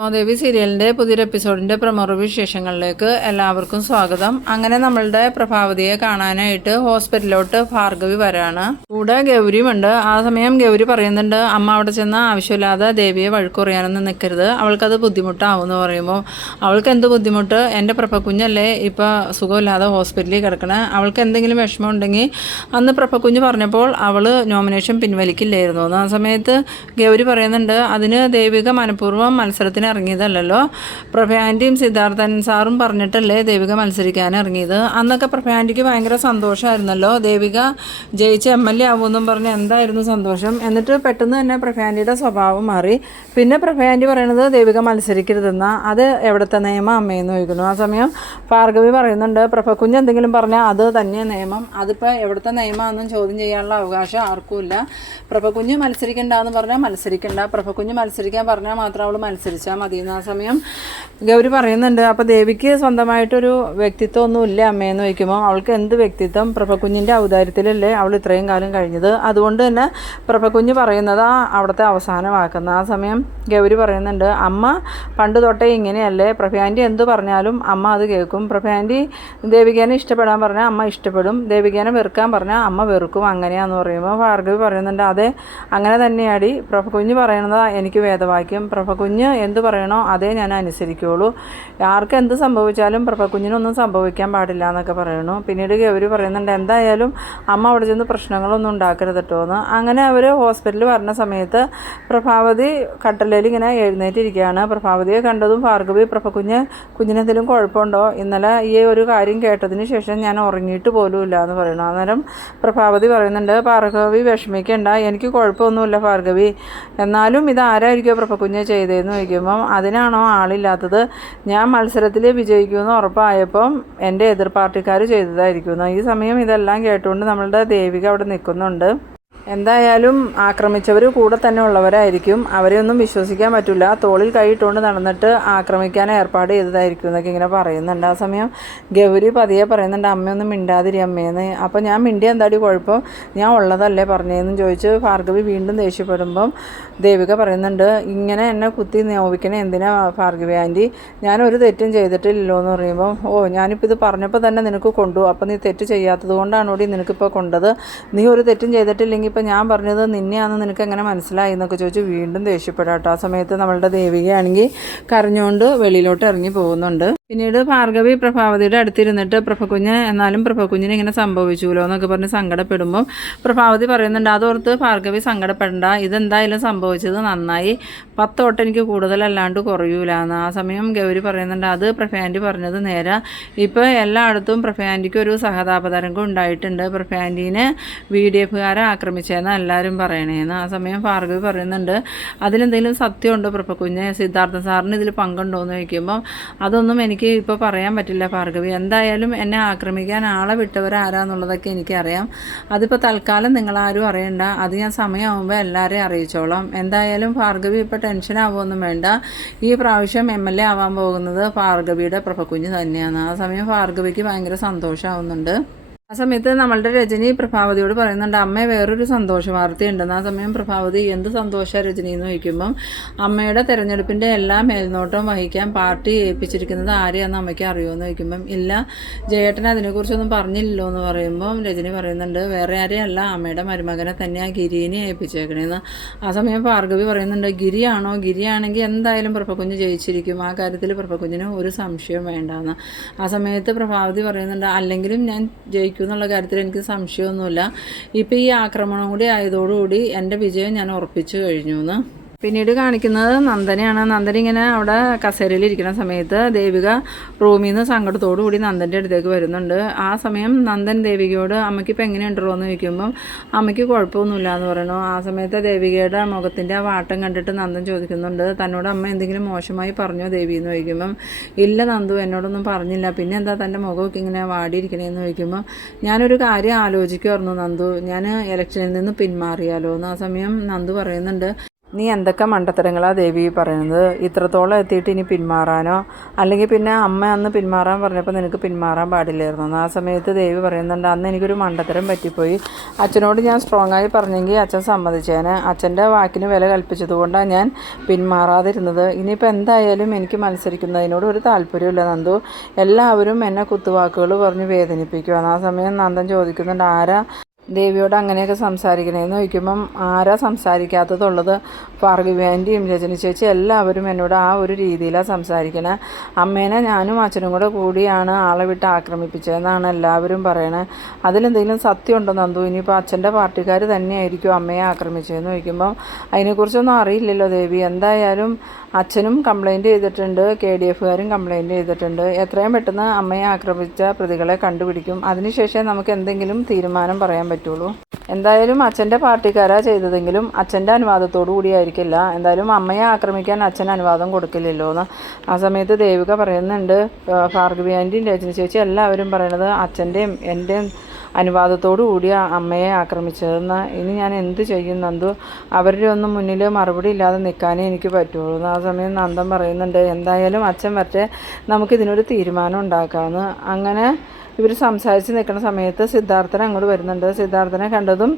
മോദേവി സീരിയലിന്റെ പുതിയൊരു എപ്പിസോഡിന്റെ പ്രമുഖ വിശേഷങ്ങളിലേക്ക് എല്ലാവർക്കും സ്വാഗതം. അങ്ങനെ നമ്മളുടെ പ്രഭാവതിയെ കാണാനായിട്ട് ഹോസ്പിറ്റലിലോട്ട് ഭാർഗവി വരാണ്. കൂടെ ഗൗരിയുമുണ്ട്. ആ സമയം ഗൗരി പറയുന്നുണ്ട് അമ്മ അവിടെ ചെന്ന് ആവശ്യമില്ലാതെ ദേവിയെ വഴുക്കുറിയാനൊന്നും നിൽക്കരുത് അവൾക്കത് ബുദ്ധിമുട്ടാവും എന്ന് പറയുമ്പോൾ അവൾക്ക് എന്ത് ബുദ്ധിമുട്ട്? എന്റെ പ്രഭക്കുഞ്ഞല്ലേ ഇപ്പോൾ സുഖമില്ലാതെ ഹോസ്പിറ്റലിൽ കിടക്കണേ. അവൾക്ക് എന്തെങ്കിലും വിഷമം ഉണ്ടെങ്കിൽ അന്ന് പ്രഭക്കുഞ്ഞ് പറഞ്ഞപ്പോൾ അവൾ നോമിനേഷൻ പിൻവലിക്കില്ലായിരുന്നു. ആ സമയത്ത് ഗൗരി പറയുന്നുണ്ട് അതിന് ദേവിക മനഃപൂർവം മത്സരത്തിന് ഇറങ്ങിയതല്ലല്ലോ. പ്രഭയാന്റിയും സിദ്ധാർത്ഥൻ സാറും പറഞ്ഞിട്ടല്ലേ ദേവിക മത്സരിക്കാൻ ഇറങ്ങിയത്? അന്നൊക്കെ പ്രഭയാന്റിക്ക് ഭയങ്കര സന്തോഷമായിരുന്നല്ലോ. ദേവിക ജയിച്ച് എം എൽ എ ആവുമെന്നും പറഞ്ഞ് എന്തായിരുന്നു സന്തോഷം? എന്നിട്ട് പെട്ടെന്ന് തന്നെ പ്രഭയാന്റിയുടെ സ്വഭാവം മാറി. പിന്നെ പ്രഭയാന്റി പറയണത് ദേവിക മത്സരിക്കരുതെന്ന. അത് എവിടുത്തെ നിയമം? അമ്മയെന്ന് ചോദിക്കുന്നു. ആ സമയം ഭാർഗവി പറയുന്നുണ്ട് പ്രഭക്കുഞ്ഞ് എന്തെങ്കിലും പറഞ്ഞാൽ അത് തന്നെ നിയമം. അതിപ്പോൾ എവിടുത്തെ നിയമമാണെന്നും ചോദ്യം ചെയ്യാനുള്ള അവകാശം ആർക്കുമില്ല. പ്രഭക്കുഞ്ഞ് മത്സരിക്കണ്ടെന്ന് പറഞ്ഞാൽ മത്സരിക്കണ്ട. പ്രഭക്കുഞ്ഞ് മത്സരിക്കാൻ പറഞ്ഞാൽ മാത്രം അവൾ മത്സരിച്ചാൽ മതി. എന്ന് ആ സമയം ഗൗരി പറയുന്നുണ്ട് അപ്പോൾ ദേവിക്ക് സ്വന്തമായിട്ടൊരു വ്യക്തിത്വം ഒന്നും ഇല്ല അമ്മയെന്ന് വയ്ക്കുമ്പോൾ അവൾക്ക് എന്ത് വ്യക്തിത്വം? പ്രഭക്കുഞ്ഞിന്റെ ഔദാര്യത്തിലല്ലേ അവൾ ഇത്രയും കാലം കഴിഞ്ഞത്? അതുകൊണ്ട് തന്നെ പ്രഭക്കുഞ്ഞ് പറയുന്നതാ അവിടുത്തെ അവസാനമാക്കുന്നത് ആ സമയം ഗൗരി പറയുന്നുണ്ട് അമ്മ പണ്ട് തൊട്ടേ ഇങ്ങനെയല്ലേ? പ്രഭയാന്റി എന്ത് പറഞ്ഞാലും അമ്മ അത് കേൾക്കും. പ്രഭയാന്റി ദേവികേനെ ഇഷ്ടപ്പെടാൻ പറഞ്ഞാൽ അമ്മ ഇഷ്ടപ്പെടും. ദേവികേനെ വെറുക്കാൻ പറഞ്ഞാൽ അമ്മ വെറുക്കും. അങ്ങനെയാന്ന് പറയുമ്പോൾ ഭാർഗവി പറയുന്നുണ്ട് അതെ അങ്ങനെ തന്നെയാടി. പ്രഭകുഞ്ഞ് പറയണത് എനിക്ക് വേദവാക്യം. പ്രഭകുഞ്ഞ് എന്ത് പറയണോ അതേ ഞാൻ അനുസരിക്കുകയുള്ളൂ ആർക്ക് എന്ത് സംഭവിച്ചാലും പ്രഭക്കുഞ്ഞിനൊന്നും സംഭവിക്കാൻ പാടില്ല എന്നൊക്കെ പറയണു. പിന്നീട് ഗൗരി പറയുന്നുണ്ട് എന്തായാലും അമ്മ അവിടെ ചെന്ന് പ്രശ്നങ്ങളൊന്നും ഉണ്ടാക്കരുത് കേട്ടോ എന്ന്. അങ്ങനെ അവർ ഹോസ്പിറ്റലിൽ വരുന്ന സമയത്ത് പ്രഭാവതി കട്ടലയിൽ ഇങ്ങനെ എഴുന്നേറ്റിരിക്കുകയാണ്. പ്രഭാവതിയെ കണ്ടതും ഭാർഗവി പ്രഭക്കുഞ്ഞ് കുഞ്ഞിനെന്തെങ്കിലും കുഴപ്പമുണ്ടോ? ഇന്നലെ ഈ ഒരു കാര്യം കേട്ടതിന് ശേഷം ഞാൻ ഉറങ്ങിയിട്ട് പോലും ഇല്ല എന്ന് പറയുന്നു അന്നേരം പ്രഭാവതി പറയുന്നുണ്ട് ഭാർഗവി വിഷമിക്കേണ്ട എനിക്ക് കുഴപ്പമൊന്നുമില്ല ഭാർഗവി. എന്നാലും ഇത് ആരായിരിക്കുമോ ചെയ്തതെന്ന് ചെയ്തതെന്ന് ചോദിക്കുമ്പം അതിനാണോ ആളില്ലാത്തത്? ഞാൻ മത്സരത്തിൽ വിജയിക്കുമെന്ന് ഉറപ്പായപ്പം എന്റെ എതിർ പാർട്ടിക്കാർ ചെയ്തതായിരിക്കുന്നു ഈ സമയം ഇതെല്ലാം കേട്ടുകൊണ്ട് നമ്മളുടെ ദേവിക അവിടെ നിൽക്കുന്നുണ്ട്. എന്തായാലും ആക്രമിച്ചവർ കൂടെ തന്നെ ഉള്ളവരായിരിക്കും. അവരെ ഒന്നും വിശ്വസിക്കാൻ പറ്റില്ല. തോളിൽ കൈയിട്ടുകൊണ്ട് നടന്നിട്ട് ആക്രമിക്കാൻ ഏർപ്പാട് ചെയ്തതായിരിക്കും എന്നൊക്കെ ഇങ്ങനെ പറയുന്നുണ്ട്. ആ സമയം ഗൗരി പതിയെ പറയുന്നുണ്ട് അമ്മയൊന്നും മിണ്ടാതിരി അമ്മയെന്ന് അപ്പോൾ ഞാൻ മിണ്ടി എന്താടി കുഴപ്പം? ഞാൻ ഉള്ളതല്ലേ പറഞ്ഞതെന്ന് ചോദിച്ച് ഭാർഗവി വീണ്ടും ദേഷ്യപ്പെടുമ്പം ദേവിക പറയുന്നുണ്ട് ഇങ്ങനെ എന്നെ കുത്തി നോവിക്കണേ എന്തിനാ ഭാർഗവി ആന്റി? ഞാനൊരു തെറ്റും ചെയ്തിട്ടില്ലല്ലോ എന്ന് പറയുമ്പോൾ ഓ ഞാനിപ്പോൾ ഇത് പറഞ്ഞപ്പോൾ തന്നെ നിനക്ക് കൊണ്ടു. അപ്പോൾ നീ തെറ്റ് ചെയ്യാത്തത് കൊണ്ടാണോടി നിനക്കിപ്പോൾ കൊണ്ടത്? നീ ഒരു തെറ്റും ചെയ്തിട്ടില്ലെങ്കിൽ ഇപ്പം ഞാൻ പറഞ്ഞത് നിന്നെയാന്ന് നിനക്ക് എങ്ങനെ മനസ്സിലായി എന്നൊക്കെ ചോദിച്ച് വീണ്ടും ദേഷ്യപ്പെടാട്ടോ ആ സമയത്ത് നമ്മളുടെ ദേവികയാണെങ്കിൽ കരഞ്ഞുകൊണ്ട് വെളിയിലോട്ട് ഇറങ്ങി പോകുന്നുണ്ട്. പിന്നീട് ഭാർഗവി പ്രഭാവതിയുടെ അടുത്തിരുന്നിട്ട് പ്രഭകുഞ്ഞ് എന്നാലും പ്രഭകുഞ്ഞിന് ഇങ്ങനെ സംഭവിച്ചുല്ലോ എന്നൊക്കെ പറഞ്ഞ് സങ്കടപ്പെടുമ്പോൾ പ്രഭാവതി പറയുന്നുണ്ട് അതോർത്ത് ഭാർഗവി സങ്കടപ്പെടണ്ട. ഇതെന്തായാലും സംഭവിച്ചത് നന്നായി. പത്തോട്ട് എനിക്ക് കൂടുതലല്ലാണ്ട് കുറയൂല എന്ന് ആ സമയം ഗൗരി പറയുന്നുണ്ട് അത് പ്രഭയാന്റി പറഞ്ഞത് നേരെ. ഇപ്പോൾ എല്ലായിടത്തും പ്രഭയാന്റിക്ക് ഒരു സഹതാപതരംഗം ഉണ്ടായിട്ടുണ്ട്. പ്രഭയാന്റീനെ വി ഡി എഫുകാരെ ആക്രമിച്ചതെന്ന് എല്ലാവരും പറയണേന്ന്. ആ സമയം ഭാർഗവി പറയുന്നുണ്ട് അതിലെന്തെങ്കിലും സത്യമുണ്ടോ പ്രഭകുഞ്ഞ്? സിദ്ധാർത്ഥ സാറിന് ഇതിൽ പങ്കുണ്ടോ എന്ന് ചോദിക്കുമ്പം അതൊന്നും എനിക്ക് ഇപ്പോൾ പറയാൻ പറ്റില്ല ഭാർഗവി. എന്തായാലും എന്നെ ആക്രമിക്കാൻ ആളെ വിട്ടവർ ആരാന്നുള്ളതൊക്കെ എനിക്കറിയാം. അതിപ്പോൾ തൽക്കാലം നിങ്ങളാരും അറിയണ്ട. അത് ഞാൻ സമയമാകുമ്പോൾ എല്ലാവരെയും അറിയിച്ചോളാം. എന്തായാലും ഭാർഗവി ഇപ്പോൾ ടെൻഷൻ ആവുമൊന്നും വേണ്ട. ഈ പ്രാവശ്യം എം എൽ എ ആവാൻ പോകുന്നത് ഭാർഗവിയുടെ പ്രഭക്കുഞ്ഞ് തന്നെയാണ്. ആ സമയം ഭാർഗവിക്ക് ഭയങ്കര സന്തോഷമാവുന്നുണ്ട് ആ സമയത്ത് നമ്മളുടെ രജനി പ്രഭാവതിയോട് പറയുന്നുണ്ട് അമ്മ വേറൊരു സന്തോഷ വാർത്തയുണ്ടെന്ന് ആ സമയം പ്രഭാവതി എന്ത് സന്തോഷ രജനി? എന്ന് ചോദിക്കുമ്പം അമ്മയുടെ തെരഞ്ഞെടുപ്പിന്റെ എല്ലാ മേൽനോട്ടവും വഹിക്കാൻ പാർട്ടി ഏൽപ്പിച്ചിരിക്കുന്നത് ആരെയാണെന്ന് അമ്മയ്ക്ക് അറിയുമെന്ന് ചോദിക്കുമ്പം ഇല്ല ജയേട്ടൻ അതിനെക്കുറിച്ചൊന്നും പറഞ്ഞില്ലല്ലോ എന്ന് പറയുമ്പം രജനി പറയുന്നുണ്ട് വേറെ ആരെയല്ല അമ്മയുടെ മരുമകനെ തന്നെ ആ ഗിരിനെ ഏൽപ്പിച്ചേക്കണേന്ന്. ആ സമയം ഭാർഗവി പറയുന്നുണ്ട് ഗിരിയാണോ? ഗിരിയാണെങ്കിൽ എന്തായാലും പ്രഭകുഞ്ഞ് ജയിച്ചിരിക്കും. ആ കാര്യത്തിൽ പ്രഭകുഞ്ഞിന് ഒരു സംശയവും വേണ്ടാന്ന്. ആ സമയത്ത് പ്രഭാവതി പറയുന്നുണ്ട് അല്ലെങ്കിലും ഞാൻ ജയിക്കും. എന്നുള്ള കാര്യത്തിൽ എനിക്ക് സംശയമൊന്നുമില്ല. ഇപ്പോൾ ഈ ആക്രമണം കൂടി ആയതോടുകൂടി എന്റെ വിജയം ഞാൻ ഉറപ്പിച്ചു കഴിഞ്ഞു എന്ന്. പിന്നീട് കാണിക്കുന്നത് നന്ദനെയാണ്. നന്ദന ഇങ്ങനെ അവിടെ കസേരയിൽ ഇരിക്കുന്ന സമയത്ത് ദേവിക റൂമിൽ നിന്ന് സങ്കടത്തോടു കൂടി നന്ദന്റെ അടുത്തേക്ക് വരുന്നുണ്ട്. ആ സമയം നന്ദൻ ദേവികയോട് അമ്മയ്ക്ക് ഇപ്പം എങ്ങനെയുണ്ടല്ലോ എന്ന് ചോദിക്കുമ്പം അമ്മയ്ക്ക് കുഴപ്പമൊന്നുമില്ല എന്ന് പറയണു ആ സമയത്ത് ദേവികയുടെ മുഖത്തിന്റെ ആ വാട്ടം കണ്ടിട്ട് നന്ദൻ ചോദിക്കുന്നുണ്ട് തന്നോട് അമ്മ എന്തെങ്കിലും മോശമായി പറഞ്ഞോ ദേവി? എന്ന് ചോദിക്കുമ്പം ഇല്ല നന്ദു എന്നോടൊന്നും പറഞ്ഞില്ല. പിന്നെ എന്താ തന്റെ മുഖമൊക്കെ ഇങ്ങനെ വാടിയിരിക്കണേന്ന് ചോദിക്കുമ്പം ഞാനൊരു കാര്യം ആലോചിക്കുമായിരുന്നു നന്ദു. ഞാൻ ഇലക്ഷനിൽ നിന്ന് പിന്മാറിയാലോ? എന്ന് ആ സമയം നന്ദു പറയുന്നുണ്ട്. നീ എന്തൊക്കെ മണ്ടത്തരങ്ങളാണ് ദേവി പറയുന്നത്? ഇത്രത്തോളം എത്തിയിട്ട് ഇനി പിന്മാറാനോ? അല്ലെങ്കിൽ പിന്നെ അമ്മ അന്ന് പിന്മാറാൻ പറഞ്ഞപ്പോൾ നിനക്ക് പിന്മാറാൻ പാടില്ലായിരുന്നു. ആ സമയത്ത് ദേവി പറയുന്നുണ്ട് അന്ന് എനിക്കൊരു മണ്ടത്തരം പറ്റിപ്പോയി. അച്ഛനോട് ഞാൻ സ്ട്രോങ് ആയി പറഞ്ഞെങ്കിൽ അച്ഛൻ സമ്മതിച്ചേനെ. അച്ഛന്റെ വാക്കിന് വില കൽപ്പിച്ചതുകൊണ്ടാണ് ഞാൻ പിന്മാറാതിരുന്നത്. ഇനിയിപ്പോൾ എന്തായാലും എനിക്ക് മത്സരിക്കുന്നതിനോട് ഒരു താല്പര്യമില്ല നന്ദു. എല്ലാവരും എന്നെ കുത്തുവാക്കുകൾ പറഞ്ഞ് വേദനിപ്പിക്കുക ആ സമയം നന്ദൻ ചോദിക്കുന്നുണ്ട് ആരാ ദേവിയോട് അങ്ങനെയൊക്കെ സംസാരിക്കണേന്ന് ചോദിക്കുമ്പം ആരാ സംസാരിക്കാത്തതുള്ളത്? ഭാർഗവ്യാന്റെയും രജനി ചേച്ചി എല്ലാവരും എന്നോട് ആ ഒരു രീതിയിലാണ് സംസാരിക്കണേ. അമ്മേനെ ഞാനും അച്ഛനും കൂടെ കൂടിയാണ് ആളെ വിട്ട് ആക്രമിപ്പിച്ചതെന്നാണ് എല്ലാവരും പറയണത് അതിലെന്തെങ്കിലും സത്യം ഉണ്ടോ നന്ദു? ഇനിയിപ്പോൾ അച്ഛന്റെ പാർട്ടിക്കാർ തന്നെയായിരിക്കും അമ്മയെ ആക്രമിച്ചതെന്ന് ചോദിക്കുമ്പം അതിനെക്കുറിച്ചൊന്നും അറിയില്ലല്ലോ ദേവി. എന്തായാലും അച്ഛനും കംപ്ലൈന്റ് ചെയ്തിട്ടുണ്ട് കെ ഡി എഫുകാരും കംപ്ലൈന്റ് ചെയ്തിട്ടുണ്ട്. എത്രയും പെട്ടെന്ന് അമ്മയെ ആക്രമിച്ച പ്രതികളെ കണ്ടുപിടിക്കും. അതിനുശേഷം നമുക്ക് എന്തെങ്കിലും തീരുമാനം പറയാൻ പറ്റുള്ളൂ. എന്തായാലും അച്ഛന്റെ പാർട്ടിക്കാരാ ചെയ്തതെങ്കിലും അച്ഛന്റെ അനുവാദത്തോടു കൂടിയായിരിക്കില്ല. എന്തായാലും അമ്മയെ ആക്രമിക്കാൻ അച്ഛൻ അനുവാദം കൊടുക്കില്ലല്ലോ എന്ന്. ആ സമയത്ത് ദേവിക പറയുന്നുണ്ട് ഭാർഗവി ആന്റിയും രജനി ചേച്ചി എല്ലാവരും പറയണത് അച്ഛന്റെയും എന്റെയും അനുവാദത്തോടു കൂടി അമ്മയെ ആക്രമിച്ചതെന്ന്. ഇനി ഞാൻ എന്ത് ചെയ്യും നന്ദു? അവരുടെ ഒന്നും മുന്നിൽ മറുപടി ഇല്ലാതെ നിൽക്കാനേ എനിക്ക് പറ്റുള്ളൂ ആ സമയം നന്ദൻ പറയുന്നുണ്ട് എന്തായാലും അച്ഛൻ വരട്ടെ നമുക്കിതിനൊരു തീരുമാനം ഉണ്ടാക്കാമെന്ന്. അങ്ങനെ ഇവർ സംസാരിച്ച് നിൽക്കുന്ന സമയത്ത് സിദ്ധാർത്ഥൻ അങ്ങോട്ട് വരുന്നുണ്ട്. സിദ്ധാർത്ഥനെ കണ്ടതും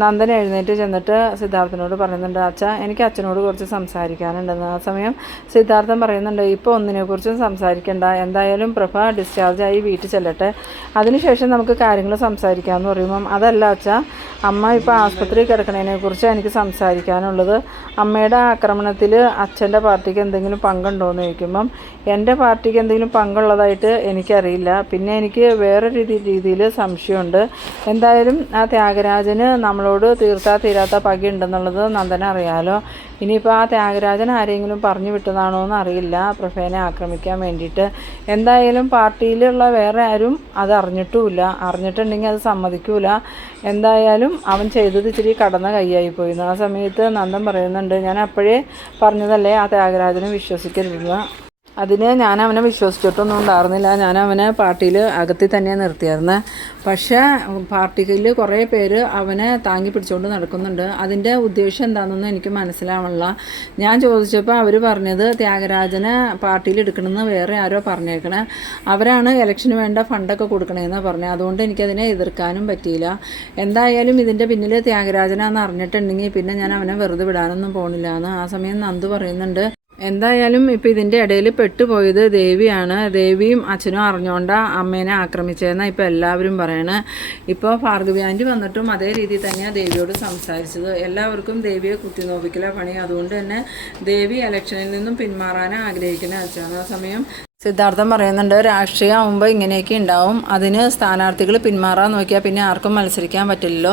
നന്ദൻ എഴുന്നേറ്റ് ചെന്നിട്ട് സിദ്ധാർത്ഥനോട് പറയുന്നുണ്ട് അച്ഛ എനിക്ക് അച്ഛനോട് കുറച്ച് സംസാരിക്കാനുണ്ടെന്ന്. ആ സമയം സിദ്ധാർത്ഥൻ പറയുന്നുണ്ട് ഇപ്പോൾ ഒന്നിനെക്കുറിച്ചും സംസാരിക്കണ്ട. എന്തായാലും പ്രഭ ഡിസ്ചാർജ് ആയി വീട്ടിൽ ചെല്ലട്ടെ. അതിനുശേഷം നമുക്ക് കാര്യങ്ങൾ സംസാരിക്കാമെന്ന് പറയുമ്പം അതല്ല അച്ഛ അമ്മ ഇപ്പോൾ ആസ്പത്രിയിൽ കിടക്കണതിനെക്കുറിച്ച് എനിക്ക് സംസാരിക്കാനുള്ളത്. അമ്മയുടെ ആക്രമണത്തിൽ അച്ഛന്റെ പാർട്ടിക്ക് എന്തെങ്കിലും പങ്കുണ്ടോ എന്ന് ചോദിക്കുമ്പം എന്റെ പാർട്ടിക്ക് എന്തെങ്കിലും പങ്കുള്ളതായിട്ട് എനിക്കറിയില്ല. പിന്നെ എനിക്ക് വേറെ രീതി രീതിയിൽ സംശയമുണ്ട്. എന്തായാലും ആ ത്യാഗരാജന് നമ്മളോട് തീർത്താ തീരാത്ത പകയുണ്ടെന്നുള്ളത് നന്ദന അറിയാലോ. ഇനിയിപ്പോൾ ആ ത്യാഗരാജൻ ആരെങ്കിലും പറഞ്ഞു വിട്ടതാണോ എന്ന് അറിയില്ല പ്രഫേനെ ആക്രമിക്കാൻ വേണ്ടിയിട്ട്. എന്തായാലും പാർട്ടിയിലുള്ള വേറെ ആരും അത് അറിഞ്ഞിട്ടുമില്ല. അറിഞ്ഞിട്ടുണ്ടെങ്കിൽ അത് സമ്മതിക്കൂല. എന്തായാലും അവൻ ചെയ്തത് ഇച്ചിരി കടന്ന കൈയായിപ്പോയി ആ സമയത്ത് നന്ദൻ പറയുന്നുണ്ട് ഞാൻ അപ്പോഴേ പറഞ്ഞതല്ലേ ആ ത്യാഗരാജനെ വിശ്വസിക്കരുതെന്ന്? അതിന് ഞാൻ അവനെ വിശ്വസിച്ചിട്ടൊന്നും ഉണ്ടായിരുന്നില്ല. ഞാൻ അവനെ പാർട്ടിയിൽ അകത്തി തന്നെ നിർത്തിയായിരുന്നു. പക്ഷേ പാർട്ടിയിൽ കുറേ പേര് അവനെ താങ്ങി പിടിച്ചുകൊണ്ട് നടക്കുന്നുണ്ട്. അതിന്റെ ഉദ്ദേശം എന്താണെന്നൊന്നും എനിക്ക് മനസ്സിലാവണില്ല. ഞാൻ ചോദിച്ചപ്പോൾ അവർ പറഞ്ഞത് ത്യാഗരാജനെ പാർട്ടിയിൽ എടുക്കണമെന്ന് വേറെ ആരോ പറഞ്ഞേക്കണേ. അവരാണ് ഇലക്ഷന് വേണ്ട ഫണ്ടൊക്കെ കൊടുക്കണമെന്ന് പറഞ്ഞത് അതുകൊണ്ട് എനിക്കതിനെ എതിർക്കാനും പറ്റിയില്ല. എന്തായാലും ഇതിന്റെ പിന്നിൽ ത്യാഗരാജനാണെന്ന് അറിഞ്ഞിട്ടുണ്ടെങ്കിൽ പിന്നെ ഞാൻ അവനെ വെറുതെ വിടാനൊന്നും പോണില്ല എന്ന് ആ സമയം നന്ദു പറയുന്നുണ്ട്. എന്തായാലും ഇപ്പം ഇതിന്റെ ഇടയിൽ പെട്ടുപോയത് ദേവിയാണ്. ദേവിയും അച്ഛനും അറിഞ്ഞുകൊണ്ട് അമ്മേനെ ആക്രമിച്ചതെന്നാണ് ഇപ്പോൾ എല്ലാവരും പറയണേ. ഇപ്പോൾ ഭാർഗവി ആന്റി വന്നിട്ടും അതേ രീതിയിൽ തന്നെയാണ് ദേവിയോട് സംസാരിച്ചത്. എല്ലാവർക്കും ദേവിയെ കുത്തിനോപ്പിക്കല പണി. അതുകൊണ്ട് തന്നെ ദേവി ഇലക്ഷനിൽ നിന്നും പിന്മാറാൻ ആഗ്രഹിക്കുന്ന അച്ഛനാണ്. ആ സമയം സിദ്ധാർത്ഥം പറയുന്നുണ്ട് രാഷ്ട്രീയം ആകുമ്പോൾ ഇങ്ങനെയൊക്കെ ഉണ്ടാവും. അതിന് സ്ഥാനാർത്ഥികൾ പിന്മാറാൻ നോക്കിയാൽ പിന്നെ ആർക്കും മത്സരിക്കാൻ പറ്റില്ലല്ലോ.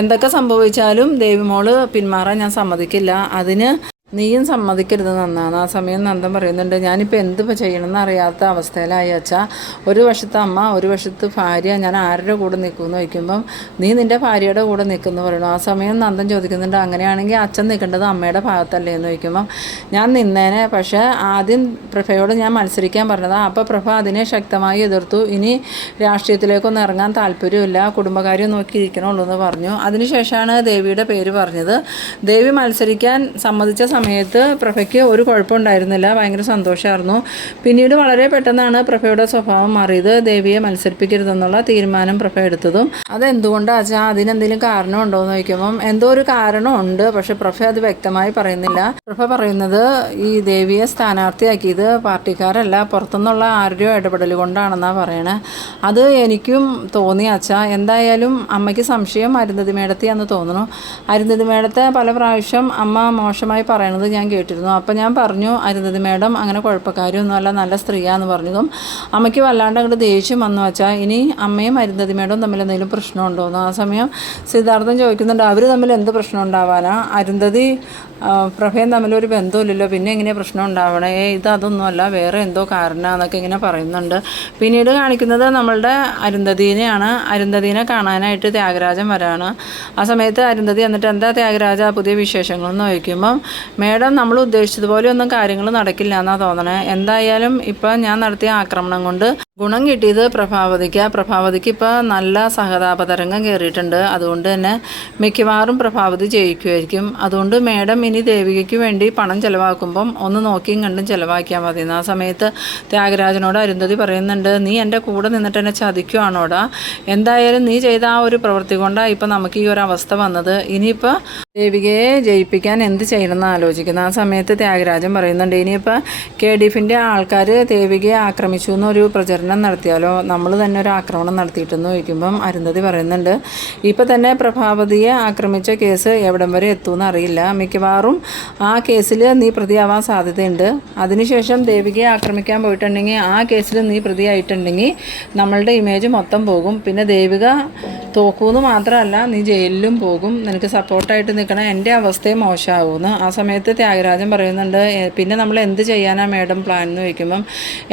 എന്തൊക്കെ സംഭവിച്ചാലും ദേവിമോൾ പിന്മാറാൻ ഞാൻ സമ്മതിക്കില്ല. അതിന് നീയും സമ്മതിക്കരുത് നന്നാണ് ആ സമയം നന്ദൻ പറയുന്നുണ്ട് ഞാനിപ്പോൾ എന്തിപ്പോൾ ചെയ്യണമെന്ന് അറിയാത്ത അവസ്ഥയിലായി അച്ഛാ. ഒരു വശത്ത് അമ്മ ഒരു വശത്ത് ഭാര്യ. ഞാൻ ആരുടെ കൂടെ നിൽക്കുമെന്ന് ചോദിക്കുമ്പം നീ നിന്റെ ഭാര്യയുടെ കൂടെ നിൽക്കുന്നു പറയണു ആ സമയം നന്ദൻ ചോദിക്കുന്നുണ്ട് അങ്ങനെയാണെങ്കിൽ അച്ഛൻ നിൽക്കേണ്ടത് അമ്മയുടെ ഭാഗത്തല്ലേ? എന്ന് ചോദിക്കുമ്പം ഞാൻ നിന്നേനെ പക്ഷേ ആദ്യം പ്രഭയോട് ഞാൻ മത്സരിക്കാൻ പറഞ്ഞതാണ് അപ്പോൾ പ്രഭ അതിനെ ശക്തമായി എതിർത്തു. ഇനി രാഷ്ട്രീയത്തിലേക്കൊന്നും ഇറങ്ങാൻ താല്പര്യമില്ല കുടുംബകാര്യം നോക്കിയിരിക്കണുള്ളൂ എന്ന് പറഞ്ഞു. അതിനുശേഷമാണ് ദേവിയുടെ പേര് പറഞ്ഞത്. ദേവി മത്സരിക്കാൻ സമ്മതിച്ച സമയത്ത് പ്രഭയ്ക്ക് ഒരു കുഴപ്പമുണ്ടായിരുന്നില്ല. ഭയങ്കര സന്തോഷമായിരുന്നു പിന്നീട് വളരെ പെട്ടെന്നാണ് പ്രഭയുടെ സ്വഭാവം മാറിയത്. ദേവിയെ മത്സരിപ്പിക്കരുതെന്നുള്ള തീരുമാനം പ്രഭ എടുത്തതും. അതെന്തുകൊണ്ടാ വെച്ചാൽ അതിനെന്തെങ്കിലും കാരണമുണ്ടോ എന്ന് ചോദിക്കുമ്പം എന്തോ ഒരു കാരണം ഉണ്ട് പക്ഷെ പ്രഭ അത് വ്യക്തമായി പറയുന്നില്ല. പ്രഭ പറയുന്നത് ഈ ദേവിയെ സ്ഥാനാർത്ഥിയാക്കിയത് പാർട്ടിക്കാരല്ല. പുറത്തുനിന്നുള്ള ആരുടെയോ ഇടപെടൽ കൊണ്ടാണെന്നാണ് പറയണേ. അത് എനിക്കും തോന്നി അച്ഛാ. എന്തായാലും അമ്മയ്ക്ക് സംശയം അരുന്ധതി മേടത്തി എന്ന് തോന്നുന്നു. അരുന്ധതി മേടത്തെ പല പ്രാവശ്യം അമ്മ മോശമായി പറയണത് ഞാൻ കേട്ടിരുന്നു. അപ്പോൾ ഞാൻ പറഞ്ഞു അരുന്ധതി മേഡം അങ്ങനെ കുഴപ്പക്കാരിയൊന്നുമല്ല നല്ല സ്ത്രീയാന്ന് പറഞ്ഞതും. അമ്മയ്ക്ക് വല്ലാണ്ട് അങ്ങോട്ട് ദേഷ്യം വന്നു വെച്ചാൽ ഇനി അമ്മയും അരുന്ധതി മേഡം തമ്മിൽ എന്തെങ്കിലും പ്രശ്നമുണ്ടോ? എന്ന് ആ സമയം സിദ്ധാർത്ഥൻ ചോദിക്കുന്നുണ്ട്. അവർ തമ്മിൽ എന്ത് പ്രശ്നം ഉണ്ടാവാനാ? അരുന്ധതി പ്രഭയും തമ്മിൽ ഒരു ബന്ധമില്ലല്ലോ പിന്നെ എങ്ങനെ പ്രശ്നം ഉണ്ടാവണേ? ഇത് അതൊന്നുമല്ല വേറെ എന്തോ കാരണമാണെന്നൊക്കെ ഇങ്ങനെ പറയുന്നുണ്ട്. പിന്നീട് കാണിക്കുന്നത് നമ്മളുടെ അരുന്ധതീനെയാണ്. അരുന്ധതീനെ കാണാനായിട്ട് ത്യാഗരാജൻ വരാണ്. ആ സമയത്ത് അരുന്ധതി എന്നിട്ട് എന്താ ത്യാഗരാജ? പുതിയ വിശേഷങ്ങളെന്ന് ചോദിക്കുമ്പം മേഡം നമ്മൾ ഉദ്ദേശിച്ചതുപോലെ ഒന്നും കാര്യങ്ങൾ നടക്കില്ല എന്നാണ് തോന്നണേ. എന്തായാലും ഇപ്പം ഞാൻ നടത്തിയ ആക്രമണം കൊണ്ട് ഗുണം കിട്ടിയത് പ്രഭാവതിക്ക്. പ്രഭാവതിക്ക് ഇപ്പോൾ നല്ല സഹതാപതരംഗം കയറിയിട്ടുണ്ട് അതുകൊണ്ട് തന്നെ മിക്കവാറും പ്രഭാവതി ജയിക്കുമായിരിക്കും അതുകൊണ്ട് മേഡം ഇനി ദേവികയ്ക്ക് വേണ്ടി പണം ചിലവാക്കുമ്പം ഒന്ന് നോക്കിയും കണ്ടും ചിലവാക്കിയാൽ മതി. ആ സമയത്ത് ത്യാഗരാജനോട് അരുന്ധതി പറയുന്നുണ്ട് നീ എന്റെ കൂടെ നിന്നിട്ട് എന്നെ ചതിക്കുവാണോടാ? എന്തായാലും നീ ചെയ്ത ആ ഒരു പ്രവൃത്തി കൊണ്ടാണ് ഇപ്പം നമുക്ക് ഈ ഒരു അവസ്ഥ വന്നത്. ഇനിയിപ്പോൾ ദേവികയെ ജയിപ്പിക്കാൻ എന്ത് ചെയ്യണമെന്ന് ആലോചിക്കുന്നു. ആ സമയത്ത് ത്യാഗരാജൻ പറയുന്നുണ്ട് ഇനിയിപ്പോൾ കെ ഡി എഫിന്റെ ആൾക്കാർ ദേവികയെ ആക്രമിച്ചു എന്നൊരു പ്രചരണം നടത്തിയാലോ? നമ്മൾ തന്നെ ഒരു ആക്രമണം നടത്തിയിട്ടെന്ന് ചോദിക്കുമ്പം അരുന്ധതി പറയുന്നുണ്ട് ഇപ്പം തന്നെ പ്രഭാവതിയെ ആക്രമിച്ച കേസ് എവിടം വരെ എത്തുമെന്ന് അറിയില്ല. മിക്കവാറും ആ കേസിൽ നീ പ്രതിയാവാൻ സാധ്യതയുണ്ട്. അതിനുശേഷം ദേവികയെ ആക്രമിക്കാൻ പോയിട്ടുണ്ടെങ്കിൽ ആ കേസിൽ നീ പ്രതിയായിട്ടുണ്ടെങ്കിൽ നമ്മളുടെ ഇമേജ് മൊത്തം പോകും. പിന്നെ ദേവിക തോക്കൂന്ന് മാത്രമല്ല നീ ജയിലിലും പോകും. നിനക്ക് സപ്പോർട്ടായിട്ട് നിൽക്കണം എന്റെ അവസ്ഥയും മോശമാകുമെന്ന് ആ സമയത്ത് ത്യാഗരാജൻ പറയുന്നുണ്ട് പിന്നെ നമ്മൾ എന്ത് ചെയ്യാനാണ് മേഡം പ്ലാൻ എന്ന് ചോദിക്കുമ്പം?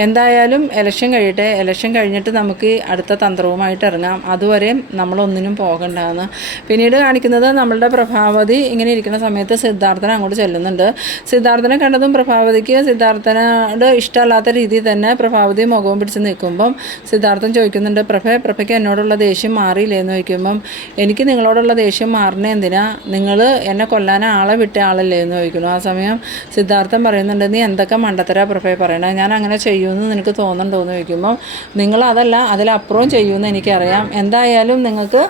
എന്തായാലും ഇലക്ഷൻ കഴിയട്ടെ. ഇലക്ഷൻ കഴിഞ്ഞിട്ട് നമുക്ക് അടുത്ത തന്ത്രവുമായിട്ട് ഇറങ്ങാം. അതുവരെ നമ്മളൊന്നിനും പോകണ്ടെന്ന്. പിന്നീട് കാണിക്കുന്നത് നമ്മളുടെ പ്രഭാവതി ഇങ്ങനെ ഇരിക്കുന്ന സമയത്ത് സിദ്ധാർത്ഥന അങ്ങോട്ട് ചെല്ലുന്നുണ്ട്. സിദ്ധാർത്ഥനെ കണ്ടതും പ്രഭാവതിക്ക് സിദ്ധാർത്ഥനോട് ഇഷ്ടമല്ലാത്ത രീതിയിൽ തന്നെ പ്രഭാവതി മുഖവും പിടിച്ച് നിൽക്കുമ്പം സിദ്ധാർത്ഥൻ ചോദിക്കുന്നുണ്ട് പ്രഭ പ്രഭയ്ക്ക് എന്നോടുള്ള ദേഷ്യം മാറിയില്ലേ എന്ന് ചോദിക്കുമ്പം എനിക്ക് നിങ്ങളോടുള്ള ദേഷ്യം മാറണ എന്തിനാ? നിങ്ങൾ എന്നെ കൊല്ലാൻ ആളെ വിട്ട ആളല്ലേ എന്ന് ചോദിക്കുന്നു. ആ സമയം സിദ്ധാർത്ഥൻ പറയുന്നുണ്ട് നീ എന്തൊക്കെ മണ്ടത്തരാ പ്രഭയെ പറയണേ? ഞാൻ അങ്ങനെ ചെയ്യുമെന്ന് നിനക്ക് തോന്നുന്നുണ്ടോ എന്ന് ചോദിക്കുമ്പോൾ നിങ്ങൾ അതല്ല അതിലപ്പുറവും ചെയ്യുമെന്ന് എനിക്കറിയാം. എന്തായാലും നിങ്ങൾക്ക്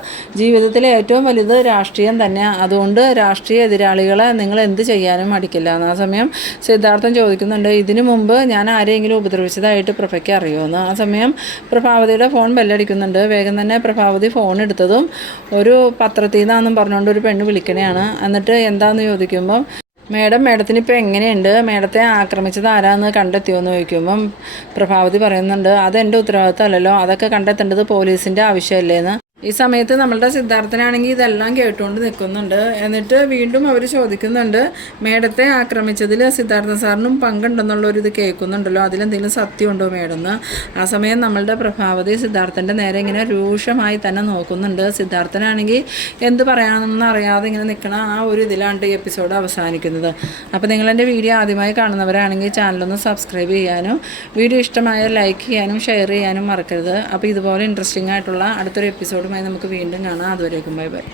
ജീവിതത്തിലെ ഏറ്റവും വലുത് രാഷ്ട്രീയം തന്നെ അതുകൊണ്ട് രാഷ്ട്രീയ എതിരാളികളെ നിങ്ങൾ എന്ത് ചെയ്യാനും മടിക്കില്ല. എന്ന് ആ സമയം സിദ്ധാർത്ഥൻ ചോദിക്കുന്നുണ്ട് ഇതിനു മുമ്പ് ഞാൻ ആരെയെങ്കിലും ഉപദ്രവിച്ചതായിട്ട് പ്രഭയ്ക്ക് അറിയുമെന്ന് ആ സമയം പ്രഭാവതിയുടെ ഫോൺ ബെല്ലടിക്കുന്നുണ്ട്. വേഗം തന്നെ പ്രഭാവതി ഫോൺ എടുത്തതും ഒരു പത്രത്തിൽ നിന്നാണെന്നും പറഞ്ഞുകൊണ്ട് ഒരു പെണ്ണ് വിളിക്കണയാണ്. എന്നിട്ട് എന്താണെന്ന് ചോദിക്കുമ്പം മേഡം മേഡത്തിന് ഇപ്പോൾ എങ്ങനെയുണ്ട്? മേഡത്തെ ആക്രമിച്ചത് ആരാന്ന് കണ്ടെത്തിയോ എന്ന് ചോദിക്കുമ്പം പ്രഭാവതി പറയുന്നുണ്ട് അതെന്റെ ഉത്തരവാദിത്തമല്ലല്ലോ അതൊക്കെ കണ്ടെത്തേണ്ടത് പോലീസിന്റെ ആവശ്യമല്ലേന്ന്. ഈ സമയത്ത് നമ്മളുടെ സിദ്ധാർത്ഥനാണെങ്കിൽ ഇതെല്ലാം കേട്ടുകൊണ്ട് നിൽക്കുന്നുണ്ട്. എന്നിട്ട് വീണ്ടും അവർ ചോദിക്കുന്നുണ്ട് മേഡത്തെ ആക്രമിച്ചതിൽ സിദ്ധാർത്ഥ സാറിനും പങ്കുണ്ടെന്നുള്ളൊരു ഇത് കേൾക്കുന്നുണ്ടല്ലോ. അതിലെന്തെങ്കിലും സത്യമുണ്ടോ മേഡെന്ന് ആ സമയം നമ്മളുടെ പ്രഭാവതി സിദ്ധാർത്ഥന്റെ നേരെ ഇങ്ങനെ രൂക്ഷമായി തന്നെ നോക്കുന്നുണ്ട്. സിദ്ധാർത്ഥനാണെങ്കിൽ എന്ത് പറയാമെന്നൊന്നും അറിയാതെ ഇങ്ങനെ നിൽക്കണ ആ ഒരു ഇതിലാണ് ഈ എപ്പിസോഡ് അവസാനിക്കുന്നത്. അപ്പോൾ നിങ്ങളെന്റെ വീഡിയോ ആദ്യമായി കാണുന്നവരാണെങ്കിൽ ചാനലൊന്ന് സബ്സ്ക്രൈബ് ചെയ്യാനും വീഡിയോ ഇഷ്ടമായ ലൈക്ക് ചെയ്യാനും ഷെയർ ചെയ്യാനും മറക്കരുത്. അപ്പോൾ ഇതുപോലെ ഇൻട്രസ്റ്റിംഗ് ആയിട്ടുള്ള അടുത്തൊരു എപ്പിസോഡുമായി നമുക്ക് വീണ്ടും കാണാം. അതുവരേക്കും ബൈ ബൈ.